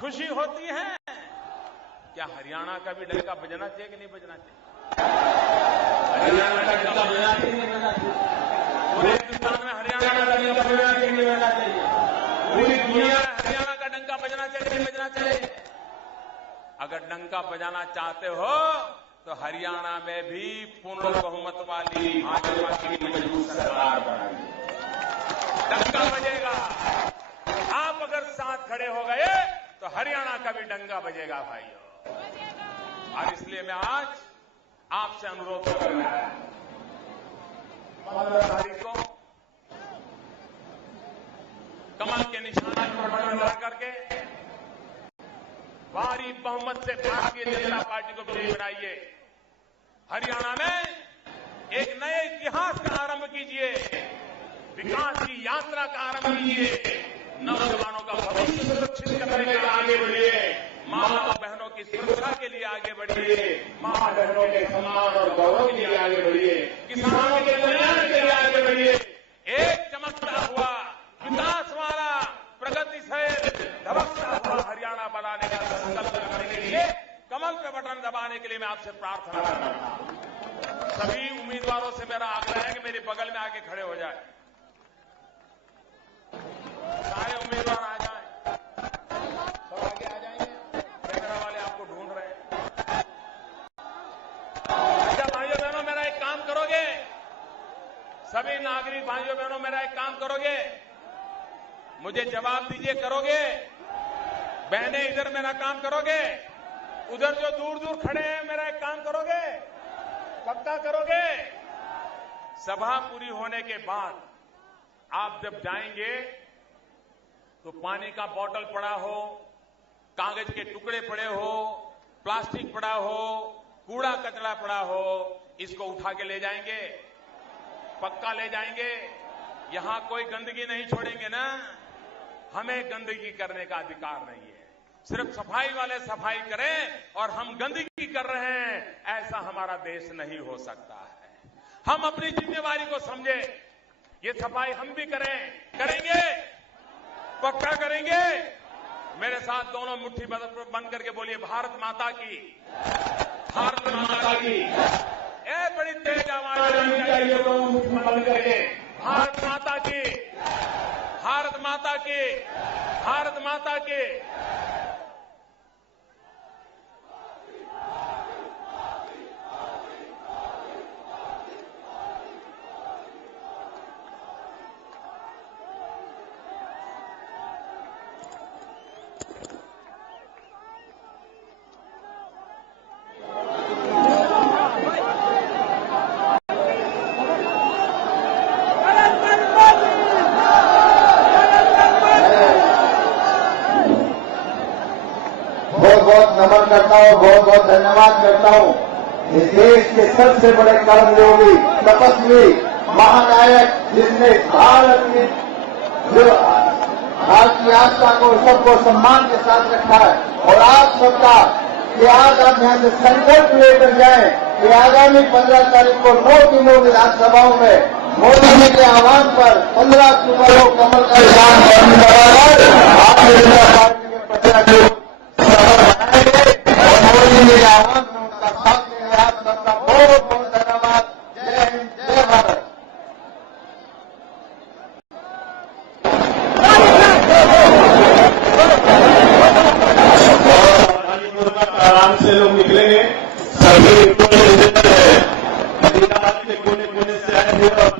खुशी होती है। क्या हरियाणा का भी डंका बजना चाहिए कि नहीं बजना चाहिए? हरियाणा का डंका बजना चाहिए कि नहीं बजना चाहिए? पूरे हिंदुस्तान में हरियाणा का डंका बजना चाहिए कि नहीं बजना चाहिए? पूरी दुनिया में हरियाणा का डंका बजना चाहिए कि नहीं बजना चाहिए? अगर डंका बजाना चाहते हो तो हरियाणा में भी पूर्ण बहुमत वाली भाजपा की मजबूत सरकार बनाइए, डंका बजेगा। आप अगर साथ खड़े हो गए तो हरियाणा का भी डंका बजेगा भाइयों। और इसलिए मैं आज आपसे अनुरोध कर रहा हूं, 15 तारीख को कमल के निशान पर बटन दबा करके भारी बहुमत से भारतीय जनता पार्टी को विजयी बनाइए। हरियाणा में एक नए इतिहास का आरंभ कीजिए, विकास की यात्रा का आरंभ कीजिए, नौजवानों का भविष्य सुरक्षित करने के लिए आगे बढ़िए, माता बहनों की सुरक्षा के लिए आगे बढ़िए, मां बहनों के सम्मान और गौरव के लिए आगे बढ़िए, किसानों के कल्याण के लिए आगे बढ़िए। एक चमकता हुआ विकास वाला प्रगतिशील धबकता हुआ हरियाणा बनाने का संकल्प करने के लिए कमल पे बटन दबाने के लिए मैं आपसे प्रार्थना करता हूं। सभी उम्मीदवारों से मेरा आग्रह है कि मेरे बगल में आके खड़े हो जाए, सारे उम्मीदवार आ जाएं, सब आगे आ जाएंगे, कैमरा वाले आपको ढूंढ रहे हैं। अच्छा भाइयों बहनों, मेरा एक काम करोगे? सभी नागरिक भाइयों बहनों, मेरा एक काम करोगे? मुझे जवाब दीजिए, करोगे? बहनें इधर मेरा काम करोगे? उधर जो दूर दूर खड़े हैं मेरा एक काम करोगे? पक्का करोगे? सभा पूरी होने के बाद आप जब जाएंगे तो पानी का बोतल पड़ा हो, कागज के टुकड़े पड़े हो, प्लास्टिक पड़ा हो, कूड़ा कचरा पड़ा हो, इसको उठा के ले जाएंगे, पक्का ले जाएंगे। यहां कोई गंदगी नहीं छोड़ेंगे ना। हमें गंदगी करने का अधिकार नहीं है। सिर्फ सफाई वाले सफाई करें और हम गंदगी कर रहे हैं, ऐसा हमारा देश नहीं हो सकता है। हम अपनी जिम्मेवारी को समझें। ये सफाई हम भी करेंगे, पक्का करेंगे। मेरे साथ दोनों मुट्ठी बंद करके बोलिए, भारत माता की, भारत माता की। बड़ी तेज आवाज चाहिए, दोनों मुट्ठी बंद करके, भारत माता की, भारत माता की, भारत माता की। बहुत बहुत नमन करता हूँ, बहुत बहुत धन्यवाद करता हूँ। इस देश के सबसे बड़े कर्मयोगी, तपस्वी, महानायक, जिसने भारत की आस्था को, सबको सम्मान के साथ रखा है। और आप सबका कि आज आप यहां से संकल्प लेकर जाएं कि आगामी 15 तारीख को 9 की 9 विधानसभाओं में मोदी जी के आह्वान पर 15 अक्टूबर को कमल का निशान बनाकर भारतीय जनता पार्टी के प्रत्याशी आह्वान में उनका साथ देंगे। आप सबका बहुत बहुत धन्यवाद। जय हिंद, जय भारत। आराम से लोग निकलेंगे। सभी कोने कोने से आए थे और